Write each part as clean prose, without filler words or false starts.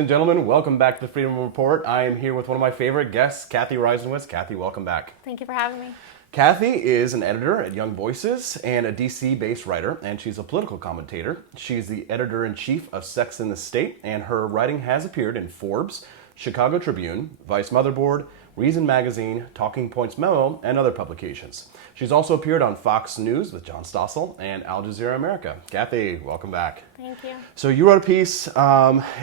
and gentlemen, welcome back to the Freedom Report. I am here with one of my favorite guests, Cathy Reisenwitz. Cathy, welcome back. Thank you for having me. Cathy is an editor at Young Voices and a DC-based writer, and she's a political commentator. She's the editor-in-chief of Sex and the State, and her writing has appeared in Forbes, Chicago Tribune, Vice Motherboard, Reason Magazine, Talking Points Memo, and other publications. She's also appeared on Fox News with John Stossel and Al Jazeera America. Cathy, welcome back. Thank you. So you wrote a piece,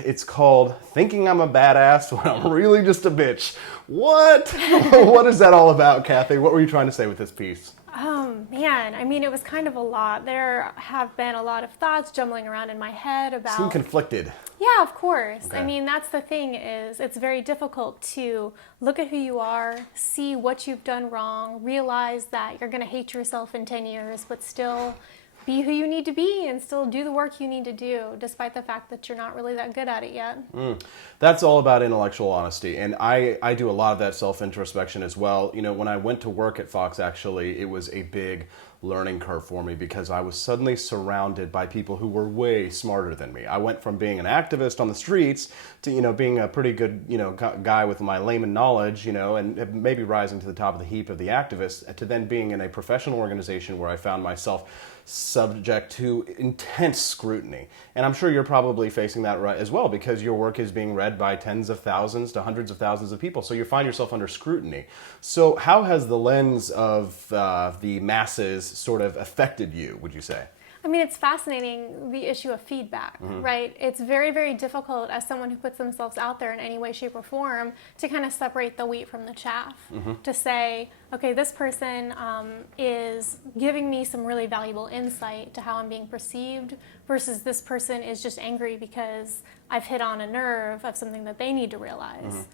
it's called Thinking I'm a Badass When I'm Really Just a Bitch. What? What is that all about, Cathy? What were you trying to say with this piece? Oh man, I mean, it was kind of a lot. There have been a lot of thoughts jumbling around in my head about... Seem conflicted. Yeah, of course. Okay. I mean, that's the thing, is it's very difficult to look at who you are, see what you've done wrong, realize that you're going to hate yourself in 10 years, but still be who you need to be and still do the work you need to do, despite the fact that you're not really that good at it yet. That's all about intellectual honesty, and I do a lot of that self-introspection as well. You know, when I went to work at Fox, actually, it was a big learning curve for me because I was suddenly surrounded by people who were way smarter than me. I went from being an activist on the streets to, you know, being a pretty good, you know, guy with my layman knowledge, you know, and maybe rising to the top of the heap of the activists, to then being in a professional organization where I found myself subject to intense scrutiny. And I'm sure you're probably facing that right as well, because your work is being read by tens of thousands to hundreds of thousands of people. So you find yourself under scrutiny. So how has the lens of the masses sort of affected you, would you say? I mean, it's fascinating, the issue of feedback, right? It's very, very difficult as someone who puts themselves out there in any way, shape, or form to kind of separate the wheat from the chaff, to say, okay, this person is giving me some really valuable insight to how I'm being perceived versus this person is just angry because I've hit on a nerve of something that they need to realize.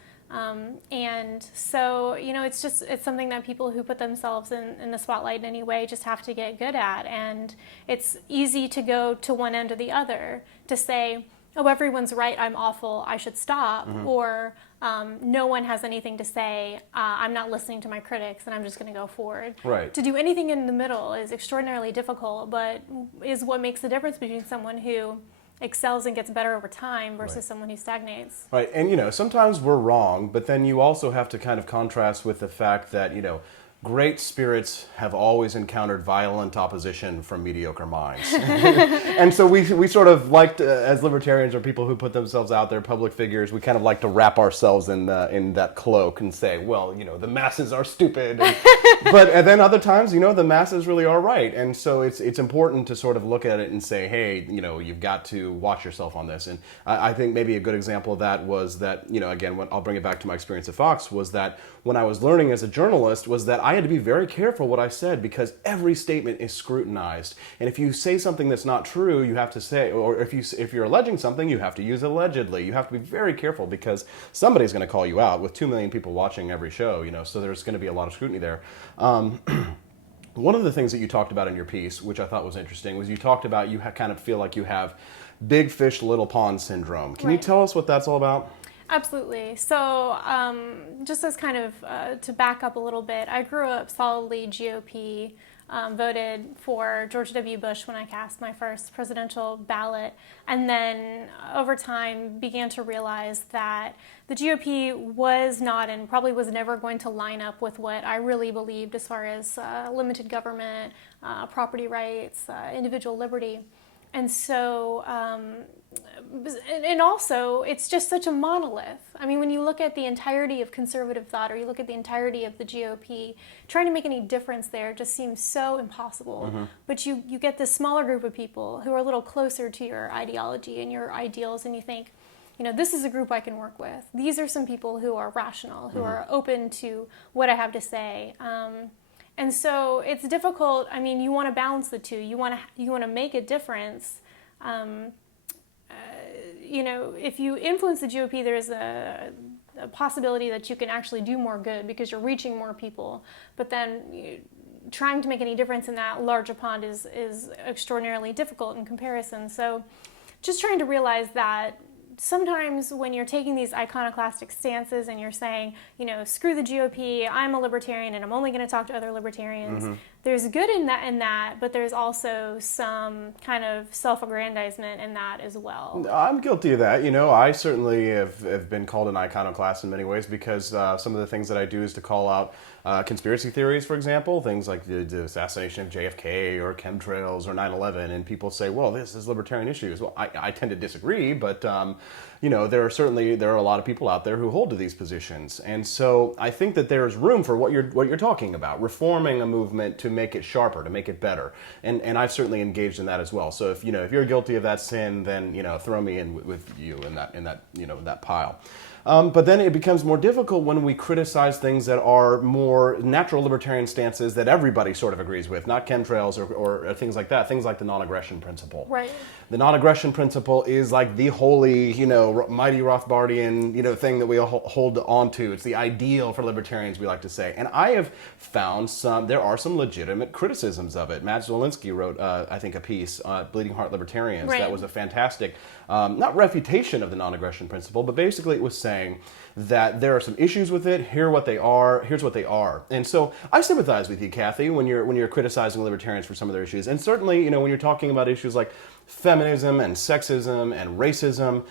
And so, you know, it's something that people who put themselves in the spotlight in any way just have to get good at. And it's easy to go to one end or the other, to say, oh, everyone's right, I'm awful, I should stop. Or no one has anything to say, I'm not listening to my critics and I'm just going to go forward. Right. To do anything in the middle is extraordinarily difficult, but is what makes the difference between someone who excels and gets better over time versus someone who stagnates. Right, and you know, sometimes we're wrong, but then you also have to kind of contrast with the fact that, you know, great spirits have always encountered violent opposition from mediocre minds. And so we sort of like to, as libertarians or people who put themselves out there, public figures, we kind of like to wrap ourselves in that cloak and say, well, you know, the masses are stupid. And then other times, you know, the masses really are right. And so it's important to sort of look at it and say, hey, you know, you've got to watch yourself on this. And I think maybe a good example of that was that, you know, again, I'll bring it back to my experience at Fox, was that when I was learning as a journalist was that I had to be very careful what I said because every statement is scrutinized. And if you say something that's not true, you have to say, or if you're alleging something, you have to use allegedly. You have to be very careful because somebody's going to call you out with 2 million people watching every show, you know, so there's going to be a lot of scrutiny there. One of the things that you talked about in your piece, which I thought was interesting, was you talked about you kind of feel like you have big fish, little pond syndrome. Can you tell us what that's all about? Absolutely. So just as kind of to back up a little bit, I grew up solidly GOP, voted for George W. Bush when I cast my first presidential ballot, and then over time began to realize that the GOP was not and probably was never going to line up with what I really believed as far as limited government, property rights, individual liberty. And so, and also, it's just such a monolith. I mean, when you look at the entirety of conservative thought, or you look at the entirety of the GOP, trying to make any difference there just seems so impossible. But you get this smaller group of people who are a little closer to your ideology and your ideals, and you think, you know, this is a group I can work with. These are some people who are rational, who are open to what I have to say. And so it's difficult. I mean, you want to balance the two. You want to make a difference. You know, if you influence the GOP, there's a possibility that you can actually do more good because you're reaching more people. But then trying to make any difference in that larger pond is extraordinarily difficult in comparison. So just trying to realize that sometimes when you're taking these iconoclastic stances and you're saying, screw the GOP, I'm a libertarian and I'm only going to talk to other libertarians, there's good in that, but there's also some kind of self-aggrandizement in that as well. I'm guilty of that. I certainly have been called an iconoclast in many ways because some of the things that I do is to call out conspiracy theories, for example, things like the assassination of JFK or chemtrails or 9/11, and people say, well, this is libertarian issues. Well, I tend to disagree, but there are a lot of people out there who hold to these positions, and so I think that there's room for what you're talking about, reforming a movement to make it sharper, to make it better, and I've certainly engaged in that as well. So if you're guilty of that sin, then throw me in with you in that pile. But then it becomes more difficult when we criticize things that are more natural libertarian stances that everybody sort of agrees with, not chemtrails or things like that, things like the non-aggression principle. Right. The non-aggression principle is like the holy, mighty Rothbardian, thing that we hold on to. It's the ideal for libertarians, we like to say. And I have found there are some legitimate criticisms of it. Matt Zwolinski wrote, I think, a piece, Bleeding Heart Libertarians, right. That was a fantastic, not refutation of the non-aggression principle, but basically it was saying that there are some issues with it. Here's what they are. And so I sympathize with you, Cathy, when you're criticizing libertarians for some of their issues. And certainly, when you're talking about issues like feminism and sexism and racism,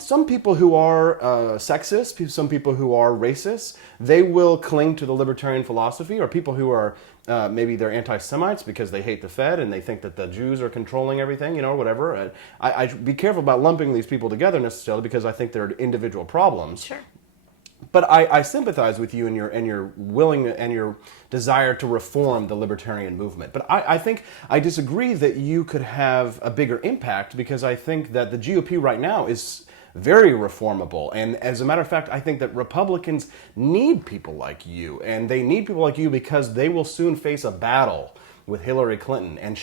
some people who are sexist, some people who are racist, they will cling to the libertarian philosophy, or people who are maybe they're anti-Semites because they hate the Fed and they think that the Jews are controlling everything, whatever. I be careful about lumping these people together necessarily because I think they're individual problems. Sure. But I sympathize with you and your willing and your desire to reform the libertarian movement. But I think I disagree that you could have a bigger impact because I think that the GOP right now is very reformable. And as a matter of fact, I think that Republicans need people like you. And they need people like you because they will soon face a battle with Hillary Clinton. And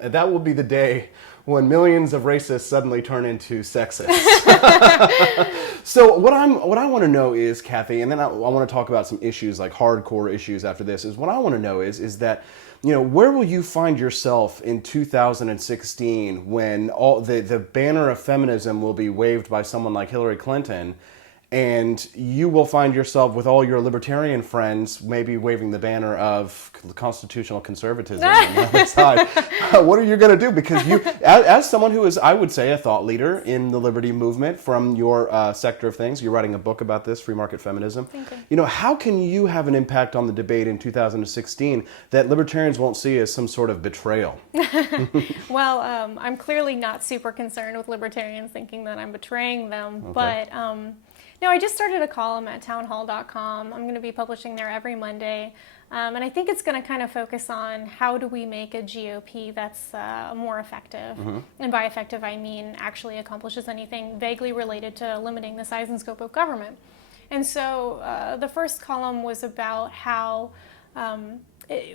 that will be the day when millions of racists suddenly turn into sexists. So what I want to know is, Cathy, and then I want to talk about some issues like hardcore issues after this, is what I want to know is that, where will you find yourself in 2016 when all the banner of feminism will be waved by someone like Hillary Clinton, and you will find yourself with all your libertarian friends maybe waving the banner of constitutional conservatism on the other side? What are you going to do? Because you, as someone who is, I would say, a thought leader in the liberty movement from your sector of things, you're writing a book about this, Free Market Feminism. Thank you. How can you have an impact on the debate in 2016 that libertarians won't see as some sort of betrayal? Well, I'm clearly not super concerned with libertarians thinking that I'm betraying them, Okay. but no, I just started a column at townhall.com. I'm going to be publishing there every Monday. And I think it's going to kind of focus on how do we make a GOP that's more effective. Mm-hmm. And by effective, I mean actually accomplishes anything vaguely related to limiting the size and scope of government. And so the first column was about how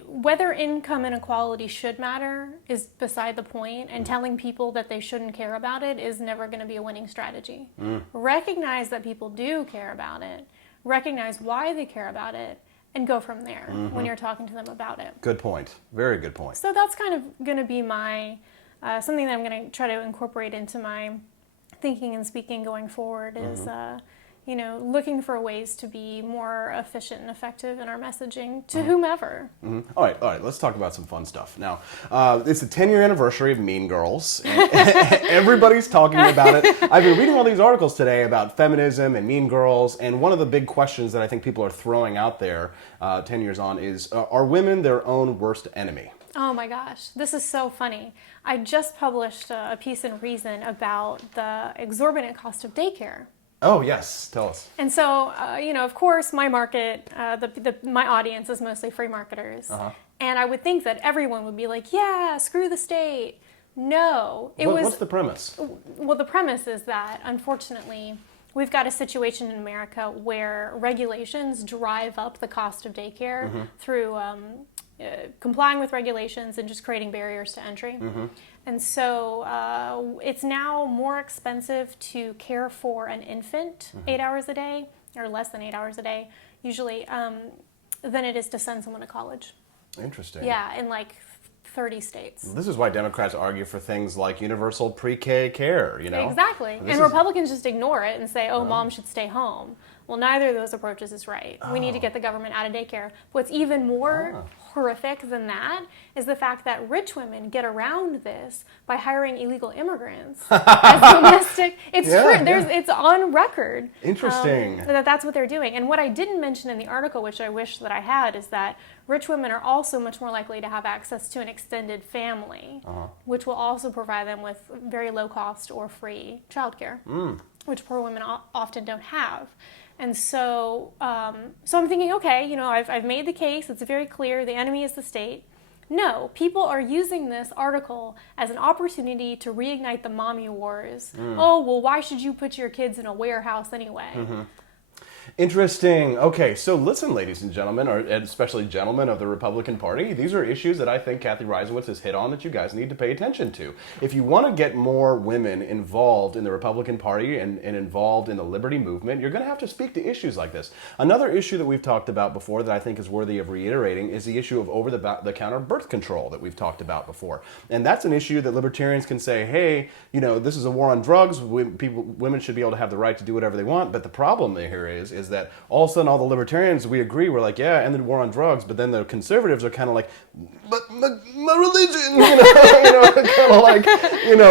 whether income inequality should matter is beside the point, and telling people that they shouldn't care about it is never going to be a winning strategy. Recognize that people do care about it, recognize why they care about it, and go from there when you're talking to them about it. Good point. Very good point. So that's kind of going to be my, something that I'm going to try to incorporate into my thinking and speaking going forward is, looking for ways to be more efficient and effective in our messaging to whomever. All right, let's talk about some fun stuff. Now, it's the 10-year anniversary of Mean Girls. And everybody's talking about it. I've been reading all these articles today about feminism and Mean Girls, and one of the big questions that I think people are throwing out there 10 years on is, are women their own worst enemy? Oh my gosh, this is so funny. I just published a piece in Reason about the exorbitant cost of daycare. Oh, yes. Tell us. And so, of course, my market, my audience is mostly free marketers. And I would think that everyone would be like, yeah, screw the state. No. What's the premise? Well, the premise is that, unfortunately, we've got a situation in America where regulations drive up the cost of daycare through complying with regulations and just creating barriers to entry. And so it's now more expensive to care for an infant 8 hours a day, or less than 8 hours a day, usually, than it is to send someone to college. Interesting. Yeah, and like 30 states. This is why Democrats argue for things like universal pre-K care, you know? Exactly. And Republicans just ignore it and say, mom should stay home. Well, neither of those approaches is right. We need to get the government out of daycare. What's even more horrific than that is the fact that rich women get around this by hiring illegal immigrants as domestic. It's true. It's on record. Interesting. That's what they're doing. And what I didn't mention in the article, which I wish that I had, is that rich women are also much more likely to have access to an extended family, which will also provide them with very low cost or free childcare, which poor women often don't have. And so, so I'm thinking, okay, you know, I've made the case. It's very clear. The enemy is the state. No, people are using this article as an opportunity to reignite the mommy wars. Oh, well, why should you put your kids in a warehouse anyway? Interesting. Okay, so listen, ladies and gentlemen, or especially gentlemen of the Republican Party, these are issues that I think Cathy Reisenwitz has hit on that you guys need to pay attention to. If you want to get more women involved in the Republican Party and involved in the liberty movement, you're going to have to speak to issues like this. Another issue that we've talked about before that I think is worthy of reiterating is the issue of over-the-counter birth control that we've talked about before. And that's an issue that libertarians can say, hey, you know, this is a war on drugs. Women should be able to have the right to do whatever they want. But the problem here is that all of a sudden all the libertarians, we agree, we're like, yeah, end the war on drugs, but then the conservatives are kind of like, but my religion, kind of like,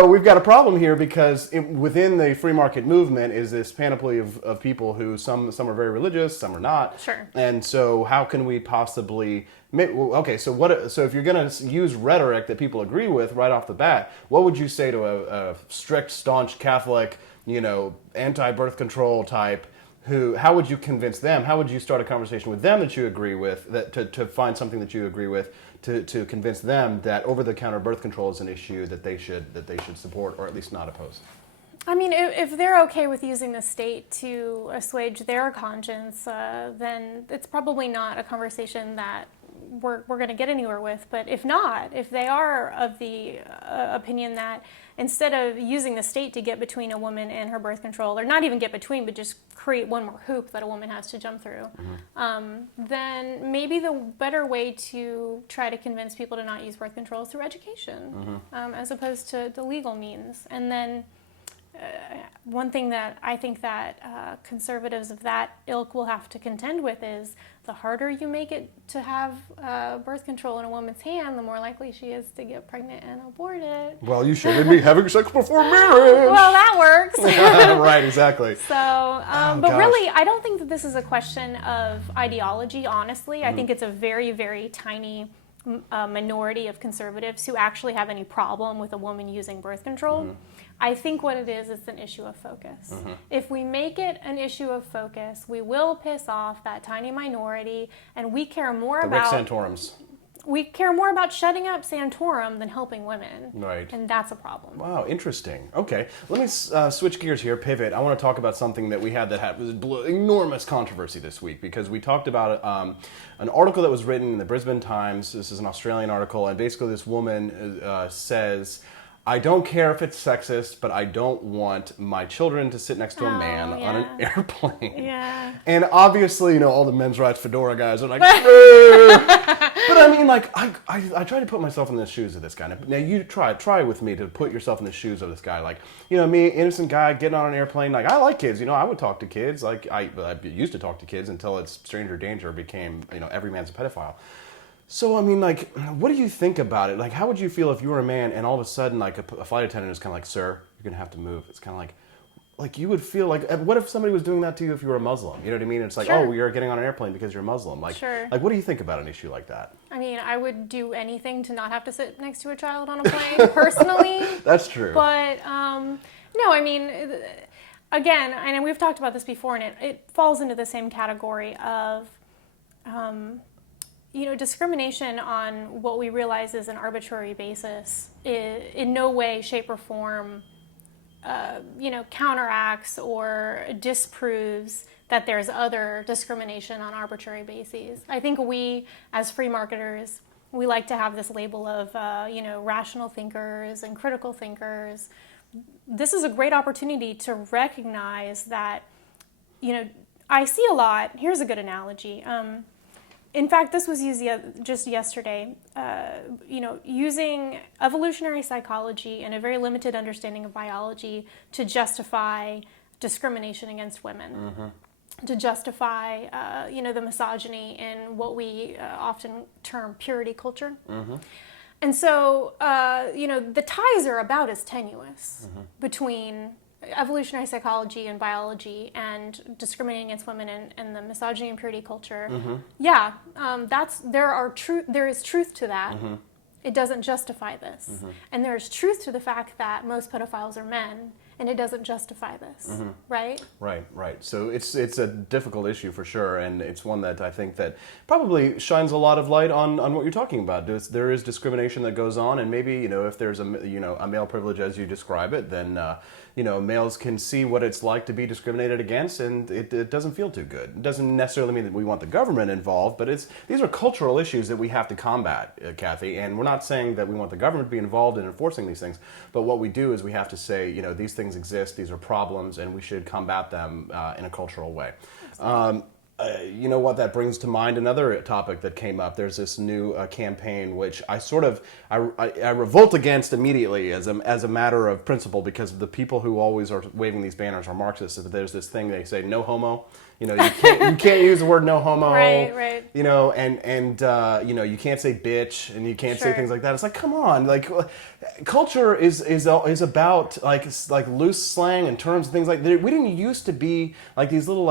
we've got a problem here because within the free market movement is this panoply of people who some are very religious, some are not. Sure. And so how can we possibly... Okay, so if you're going to use rhetoric that people agree with right off the bat, what would you say to a strict, staunch Catholic, anti-birth control type? How would you convince them? How would you start a conversation with them that you agree with, to find something that you agree with, to convince them that over-the-counter birth control is an issue that they should support or at least not oppose? I mean, if they're okay with using the state to assuage their conscience, then it's probably not a conversation that we're going to get anywhere with. But if not, if they are of the opinion that instead of using the state to get between a woman and her birth control, or not even get between, but just create one more hoop that a woman has to jump through, then maybe the better way to try to convince people to not use birth control is through education, as opposed to the legal means. And then one thing that I think that conservatives of that ilk will have to contend with is the harder you make it to have birth control in a woman's hand, the more likely she is to get pregnant and abort it. Well, you shouldn't be having sex before marriage. Well, that works. Right, exactly. So, but really, I don't think that this is a question of ideology, honestly. I think it's a very, very tiny minority of conservatives who actually have any problem with a woman using birth control. I think what it is an issue of focus. If we make it an issue of focus, we will piss off that tiny minority, and we care more about Rick Santorums. We care more about shutting up Santorum than helping women. Right. And that's a problem. Wow, interesting. Okay, let me switch gears here, pivot. I want to talk about something that we had was enormous controversy this week, because we talked about an article that was written in the Brisbane Times. This is an Australian article, and basically this woman says, I don't care if it's sexist, but I don't want my children to sit next to a man on an airplane. Yeah. And obviously, all the men's rights fedora guys are like, but I mean, like, I try to put myself in the shoes of this guy. Now, you try with me to put yourself in the shoes of this guy. Like, me, innocent guy, getting on an airplane. Like, I like kids. I would talk to kids. Like, I used to talk to kids until it's stranger danger became, every man's a pedophile. So, I mean, like, what do you think about it? Like, how would you feel if you were a man and all of a sudden, like, a flight attendant is kind of like, sir, you're going to have to move. It's kind of like you would feel like, what if somebody was doing that to you if you were a Muslim? You know what I mean? It's like, sure. Oh, you're getting on an airplane because you're a Muslim. Like, sure. Like, what do you think about an issue like that? I mean, I would do anything to not have to sit next to a child on a plane, personally. That's true. But, no, I mean, again, and we've talked about this before, and it falls into the same category of, discrimination on what we realize is an arbitrary basis in no way, shape, or form, counteracts or disproves that there's other discrimination on arbitrary bases. I think we, as free marketers, we like to have this label of, rational thinkers and critical thinkers. This is a great opportunity to recognize that, I see a lot. Here's a good analogy. In fact, this was used just yesterday, using evolutionary psychology and a very limited understanding of biology to justify discrimination against women, to justify, the misogyny in what we often term purity culture. And so, the ties are about as tenuous between evolutionary psychology and biology and discriminating against women and the misogyny and purity culture. There is truth to that. It doesn't justify this. And there's truth to the fact that most pedophiles are men, and it doesn't justify this, right? Right. So it's a difficult issue for sure, and it's one that I think that probably shines a lot of light on what you're talking about. There is discrimination that goes on, and maybe if there's a male privilege as you describe it, then males can see what it's like to be discriminated against, and it doesn't feel too good. It doesn't necessarily mean that we want the government involved, but these are cultural issues that we have to combat, Cathy, and we're not saying that we want the government to be involved in enforcing these things, but what we do is we have to say, these things exist, these are problems, and we should combat them in a cultural way. What that brings to mind another topic that came up. There's this new campaign which I revolt against immediately as a matter of principle, because the people who always are waving these banners are Marxists. There's this thing they say, no homo. You can't use the word no homo. Right. You can't say bitch, and you can't say things like that. It's like, come on, like culture is about like loose slang and terms and things like that. We didn't used to be like these little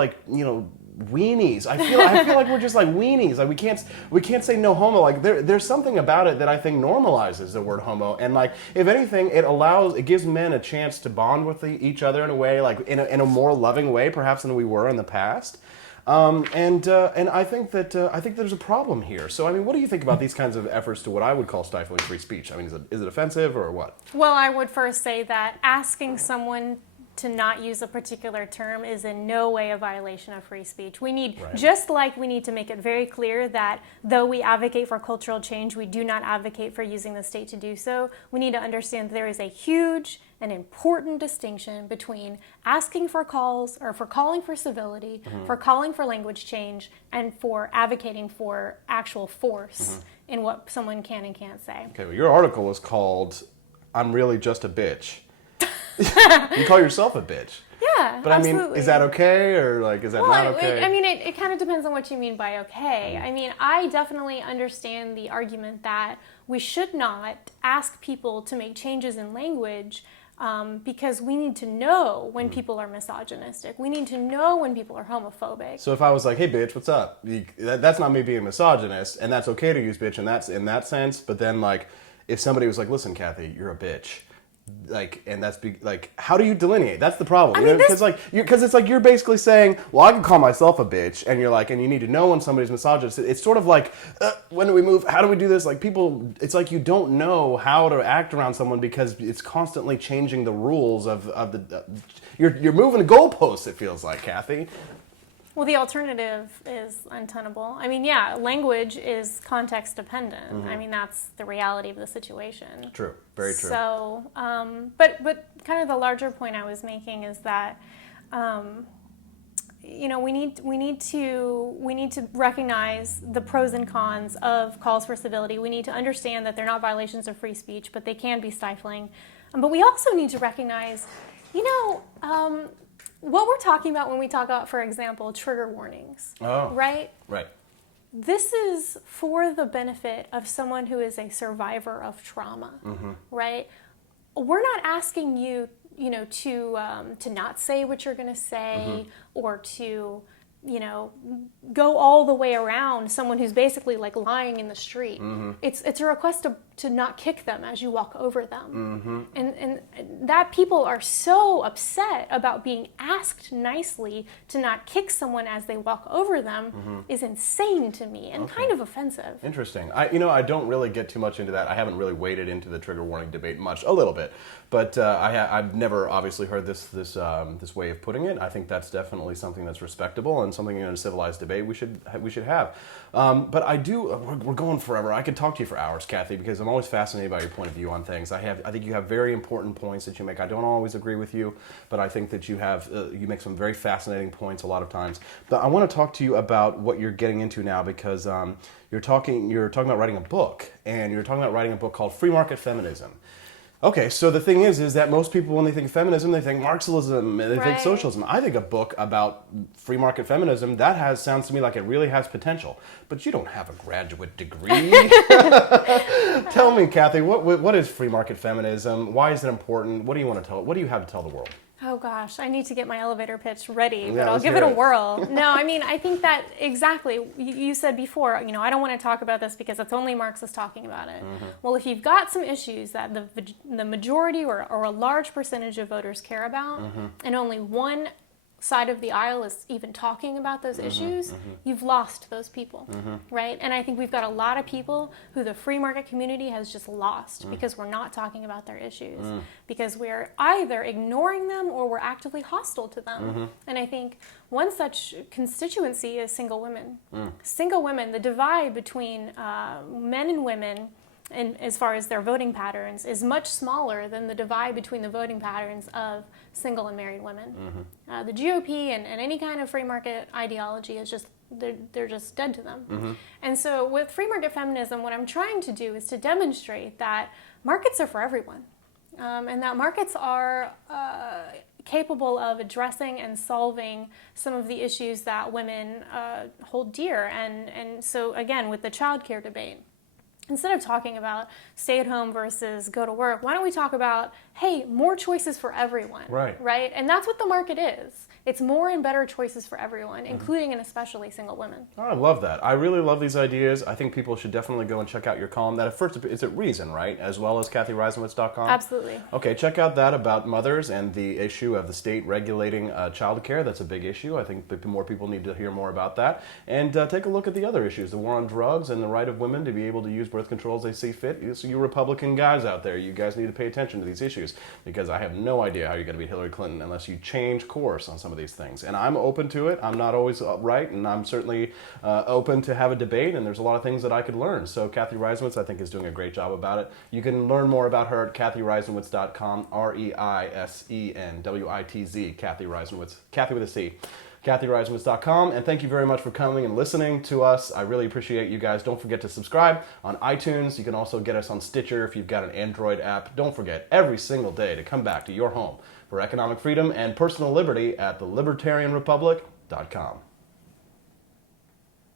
weenies. I feel like we're just like weenies. Like we can't say no homo. Like there's something about it that I think normalizes the word homo, and like if anything, it gives men a chance to bond with each other in a way, like in a more loving way, perhaps than we were in the past. And I think there's a problem here. So what do you think about these kinds of efforts to what I would call stifling free speech? Is it offensive or what? Well, I would first say that asking someone to not use a particular term is in no way a violation of free speech. We need, just like we need to make it very clear that though we advocate for cultural change, we do not advocate for using the state to do so. We need to understand that there is a huge and important distinction between asking for calls, or for calling for civility, for calling for language change, and for advocating for actual force in what someone can and can't say. Okay, well, your article was called, "I'm Really Just a Bitch." You call yourself a bitch. Yeah, but absolutely. Is that okay, or is that not okay? It kind of depends on what you mean by okay. I definitely understand the argument that we should not ask people to make changes in language because we need to know when people are misogynistic. We need to know when people are homophobic. So if I was like, hey bitch, what's up? That's not me being misogynist, and that's okay to use bitch in that sense, but then if somebody was like, listen Cathy, you're a bitch. And that's how do you delineate? That's the problem, because it's like you're basically saying, well, I can call myself a bitch, and you're like, and you need to know when somebody's misogynist. It's sort of like, when do we move? How do we do this? Like people, it's like you don't know how to act around someone because it's constantly changing the rules of the. You're moving the goalposts. It feels like, Cathy. Well, the alternative is untenable. Language is context dependent. That's the reality of the situation. True, very true. So, but kind of the larger point I was making is that, we need to recognize the pros and cons of calls for civility. We need to understand that they're not violations of free speech, but they can be stifling. But we also need to recognize, what we're talking about when we talk about, for example, trigger warnings, right? Right. This is for the benefit of someone who is a survivor of trauma, right? We're not asking you, to not say what you're going to say, or to, go all the way around someone who's basically like lying in the street. It's a request to not kick them as you walk over them. And that people are so upset about being asked nicely to not kick someone as they walk over them is insane to me and kind of offensive. Interesting. I don't really get too much into that. I haven't really waded into the trigger warning debate much, a little bit, but I've never obviously heard this way of putting it. I think that's definitely something that's respectable and something in a civilized debate we should have. But we're going forever. I could talk to you for hours, Cathy, because I'm always fascinated by your point of view on things. I think you have very important points that you make. I don't always agree with you, but I think that you make some very fascinating points a lot of times. But I want to talk to you about what you're getting into now, because you're talking about writing a book, and you're talking about writing a book called Free Market Feminism. Okay, so the thing is that most people, when they think feminism, they think Marxism, they think socialism. I think a book about free market feminism, sounds to me like it really has potential. But you don't have a graduate degree. Tell me, Cathy, what is free market feminism? Why is it important? What do you have to tell the world? Oh gosh, I need to get my elevator pitch ready, but Yeah, I'll let's give hear it a it. whirl. No, I mean, I think that exactly, you said before, I don't want to talk about this because it's only Marxists talking about it. Well, if you've got some issues that the majority or a large percentage of voters care about, and only one side of the aisle is even talking about those issues, you've lost those people, right? And I think we've got a lot of people who the free market community has just lost because we're not talking about their issues, because we're either ignoring them or we're actively hostile to them. And I think one such constituency is single women. Single women, the divide between men and women, and as far as their voting patterns, is much smaller than the divide between the voting patterns of single and married women. The GOP and any kind of free market ideology is just, they're just dead to them. And so with free market feminism, what I'm trying to do is to demonstrate that markets are for everyone, and that markets are capable of addressing and solving some of the issues that women hold dear. And so again, with the childcare debate, instead of talking about stay at home versus go to work, why don't we talk about, hey, more choices for everyone, right? And that's what the market is. It's more and better choices for everyone, including and especially single women. Oh, I love that. I really love these ideas. I think people should definitely go and check out your column. That at first is at Reason, right? As well as CathyReisenwitz.com? Absolutely. Okay, check out that about mothers and the issue of the state regulating childcare. That's a big issue. I think more people need to hear more about that. And take a look at the other issues, the war on drugs and the right of women to be able to use birth control as they see fit. So you Republican guys out there, you guys need to pay attention to these issues, because I have no idea how you're going to beat Hillary Clinton unless you change course on some of these things. And I'm open to it. I'm not always right, and I'm certainly open to have a debate, and there's a lot of things that I could learn. So Cathy Reisenwitz, I think, is doing a great job about it. You can learn more about her at CathyReisenwitz.com, ReisenWitz, Cathy Reisenwitz, Cathy with a C. CathyReisenwitz.com, and thank you very much for coming and listening to us. I really appreciate you guys. Don't forget to subscribe on iTunes. You can also get us on Stitcher if you've got an Android app. Don't forget every single day to come back to your home for economic freedom and personal liberty at thelibertarianrepublic.com.